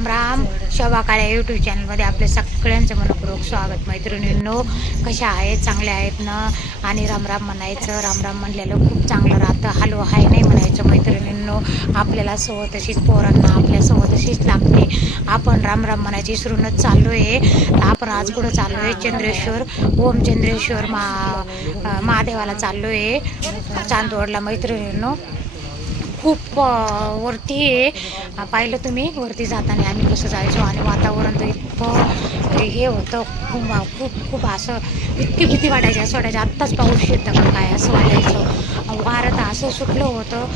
राम राम. शोभा काळ्या यूट्यूब चॅनलमध्ये आपल्या सगळ्यांचं मनपूर्वक स्वागत. मैत्रिणींनो कशा आहेत? चांगल्या आहेत ना? आणि राम राम म्हणायचं राम राम म्हणलेलं खूप चांगलं राहतं. हलवा हाय नाही म्हणायचं मैत्रिणींनो. आपल्याला सवय तशीच पोरांना आपल्या सवय तशीच लागते. आपण राम राम म्हणायची विसरूनच चाललो आहे आपण आज कुठं चाललो आहे चंद्रेश्वर ओम चंद्रेश्वर मा महादेवाला चाललो आहे चांदोडला मैत्रिणींनो. खूप वरती आहे. पाहिलं तुम्ही वरती जाताना आम्ही कसं जायचो आणि वातावरण तर इतकं हे होतं. खूप खूप खूप असं इतकी भीती वाटायची. असं वाटायचं आत्ताच पाऊस येतं का काय? असं वाटायचं. वारं तर असं सुटलं होतं.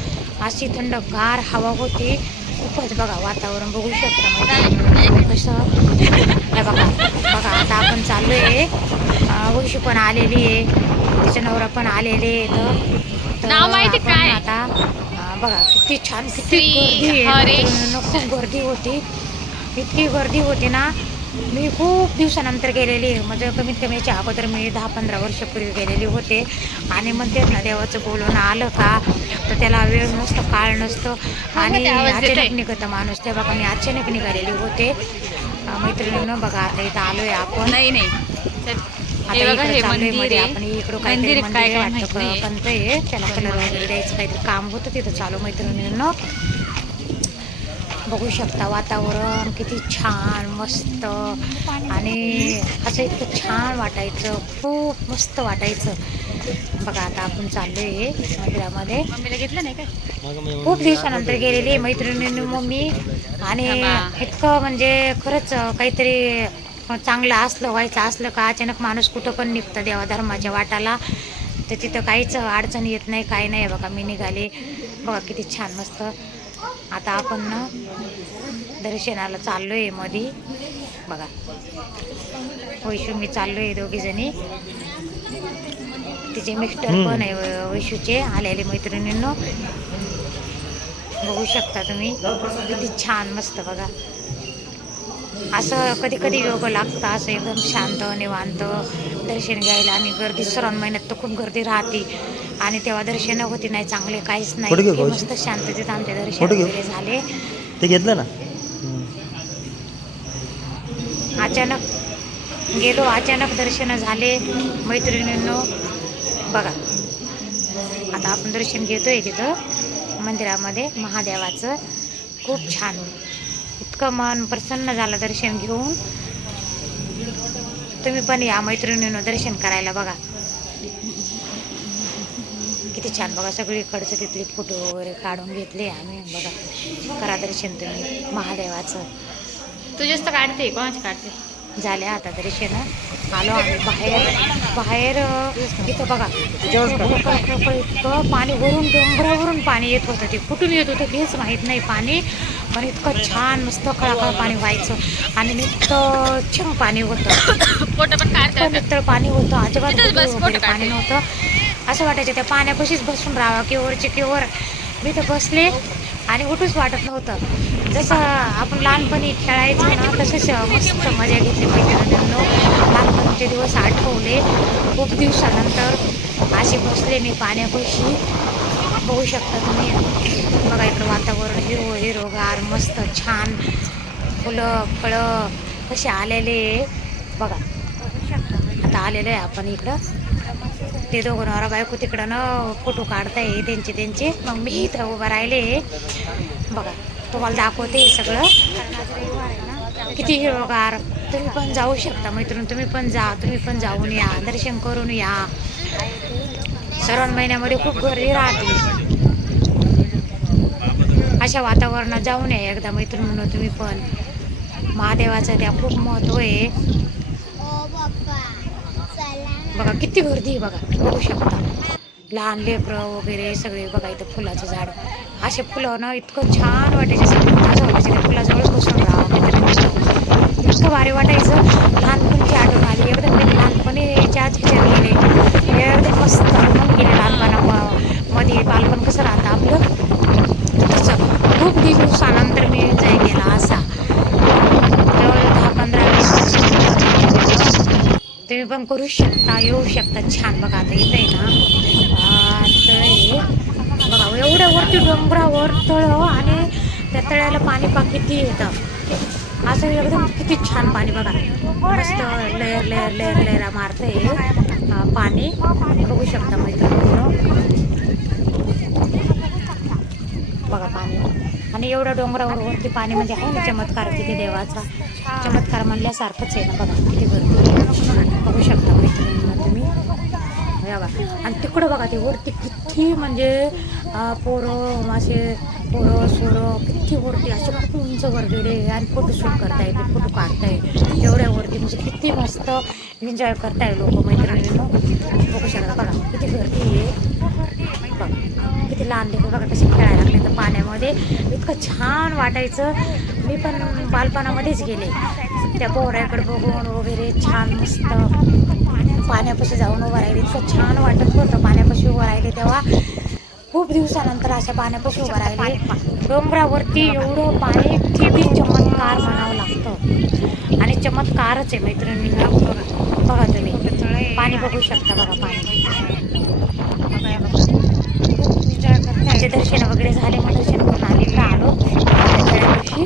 अशी थंडगार हवा होती. खूपच बघा वातावरण बघू शकता. कसं. बघा बघा आता आपण चाललो आहे वैशू पण आलेली आहे. तिचे नवरा पण आलेले आहेत. तर नाव माहिती काय? आता बघा किती छान किती गर्दी आहे. खूप गर्दी होती. इतकी गर्दी होती ना. मी खूप दिवसानंतर गेलेली आहे. म्हणजे कमीत कमी याच्या अगोदर मी दहा पंधरा वर्षापूर्वी गेलेली होते. आणि मग तेच ना देवाचं बोलून आलं का तर त्याला वेळ नसतं काळ नसतं. आणि ते. अचानक निघतं माणूस. ते बघा मी अचानक निघालेली होते. मैत्रिणींनो बघा आता इथं आलोय आपण. नाही नाही. हे बघा हे मंदिर आपण इकडं काहीतरी काय वाटतं त्याला कलर वगैरे द्यायचं काहीतरी काम होतं तिथं. चालू मैत्रिणींनो. बघू शकता वातावरण किती छान मस्त. आणि असं इतकं छान वाटायचं. खूप मस्त वाटायचं. बघा आता आपण चाललोय मंदिरामध्ये. खूप दिवसानंतर गेलेली आहे मैत्रिणींनी मम्मी आणि. इतकं म्हणजे खरंच काहीतरी चांगलं असलं व्हायचं असलं का अचानक माणूस कुठं पण निघतं देवा धर्माच्या वाटाला. तर तिथं काहीच अडचण येत नाही काही नाही. बघा मी निघाले. बघा किती छान मस्त. आता आपण ना दर्शनाला चाललो आहे मधी. बघा. वैशू मी चाललो आहे दोघीजणी तिचे मिस्टर पण आहे वैशूचे आलेले मैत्रिणींनो. बघू शकता तुम्ही. किती छान मस्त बघा. असं कधी कधी योग लागतं असं एकदम शांत निवांत दर्शन घ्यायला. आणि गर्दी श्रावण महिन्यात तर खूप गर्दी राहते. आणि तेव्हा दर्शन होती नाही चांगले काहीच नाही. मस्त शांततेत आमचे दर्शन. वगैरे झाले. ते घेतलं ना? अचानक गेलो अचानक दर्शन झाले. मैत्रिणींनो बघा. आता आपण दर्शन घेतोय तिथं मंदिरामध्ये महादेवाचं. खूप छान. इतकं मन प्रसन्न झालं दर्शन घेऊन. तुम्ही पण या मैत्रिणीनं दर्शन करायला बघा. किती छान बघा सगळीकडचं तिथले फोटो वगैरे काढून घेतले आम्ही. बघा करा दर्शन तुम्ही महादेवाचं. तुझेच तर काढते कोणाचे काढते? झाल्या आता दर्शन. आलो आम्ही बाहेर. बाहेर इथं बघा. इतकं पाणी वरून डोंगरावरून पाणी येत होतं. ते कुठून येत होतं हेच माहीत नाही. पाणी पण इतकं छान मस्त खळाखळ पाणी व्हायचं. आणि नुसतं छम पाणी होतं. इतकं नितळ पाणी होतं. अजिबात वगैरे पाणी. नव्हतं. असं वाटायचं त्या पाण्यापाशीच बसून राहावं केवरचे केवर मी तर बसले आणि उठूच वाटत नव्हतं. जसं आपण लहानपणी खेळायचो ना तसंच मस्त मजा घेतली मैत्रिणींनो. लहानपणीचे दिवस आठवले. खूप दिवसानंतर असे बसले मी पाण्यापाशी. बघू शकता तुम्ही. बघा इकडं वातावरण हिरो हिरोगार मस्त छान. फुलं फळं कसे आलेले. बघा. आता आलेलो आहे आपण इकडं. ते दोघं नवरा बायको तिकडं ना फोटो काढताय त्यांचे त्यांचे. मग मी इथं उभं राहिले. बघा तुम्हाला दाखवते सगळं. किती हिरोगार तुम्ही पण जाऊ शकता मैत्रीण तुम्ही पण जा तुम्ही पण जाऊन या दर्शन करून या. श्रावण महिन्यामध्ये खूप गर्दी राहते. अशा वातावरणात जाऊन नये एकदा मैत्रीण म्हणून तुम्ही पण. महादेवाचं त्या खूप महत्त्व आहे. बघा किती गर्दी आहे बघा. बघू शकता. लहान लेकरं वगैरे सगळे बघा इथं फुलाचं झाड. असे फुलं ना इतकं छान वाटायचे. असं वाटायचं त्या फुलाजवळच बसून राहावं इतकं भारी वाटायचं. लहानपणीची आठवण आली. एकदम लहानपणी याच्याच ह्याच्यात गेले एकदम मस्त होऊन गेले लहानपणा मध्ये बालपण कसं राहतं आपलं? तसं. खूप दिवसानंतर मी एन्जॉय केला असा. जवळ दहा पंधरा वीस वर्ष. तुम्ही पण करू शकता येऊ शकता छान. बघा आता इथं आहे ना. आ, तळ बघा एवढ्या वरती डोंगरावर तळं आणि त्या तळ्याला पाणी पा किती येतं. असं एकदम किती छान पाणी बघा. मस्त लेअर लेअर लेअर लेअर मारतंय पाणी. बघू शकता मैत्रिणींनो बघा पाणी. आणि एवढं डोंगरावर वरती पाणी म्हणजे आहे ना चमत्कार किती देवाचा. चमत्कार म्हणल्यासारखंच आहे ना बघा. किती गर्दी बघू शकता मैत्रिणींना तुम्ही. बघा. आणि तिकडं बघा ते वरती किती म्हणजे पोरं असे पोरं सोरं किती वरती असे खूप उंच वर गेले आणि फोटोशूट करता येते फोटो काढता येईल एवढ्या वरती म्हणजे किती मस्त एन्जॉय करताय लोक मैत्रिणी बघू शकता बघा किती गर्दी आहे. बघा किती लहान लेकरं बघा कसे खेळायला लागले तर पाण्यामध्ये. इतकं छान वाटायचं. मी पण बालपणामध्येच गेले. त्या पोहऱ्याकडे बघून वगैरे छान मस्त. पाण्यापाशी जाऊन उभं राहिले. इतकं छान वाटत होतं. पाण्यापाशी उभं राहिले तेव्हा. खूप दिवसानंतर अशा पाण्यापाशी उभं राहिले. डोंगरावरती एवढं पाणी किती चमत्कार म्हणावं लागतं. आणि चमत्कारच आहे मैत्रिणींना. बघा तुम्ही. पाणी बघू शकता बघा पाणी. त्याचे दर्शन वगैरे झाले मग दर्शन करून आले तर आलो. दिवशी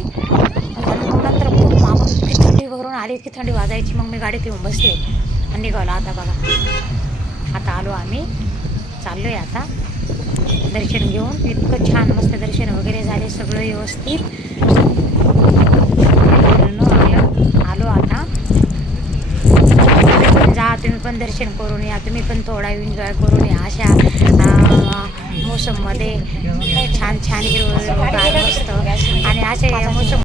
नंतर खूप मामा थंडी भरून आली की थंडी वाजायची. मग मी गाडीत येऊन बसले. आणि निघालो. आता बघा. आता आलो आम्ही. चाललो आहे आता. दर्शन घेऊन. इतकं छान मस्त दर्शन वगैरे झाले सगळं व्यवस्थित. आलो आता. जा तुम्ही पण दर्शन करून या. तुम्ही पण थोडा एन्जॉय करून या. अशा मोसममध्ये. छान छान हिरवं मस्त. आणि असे मोसम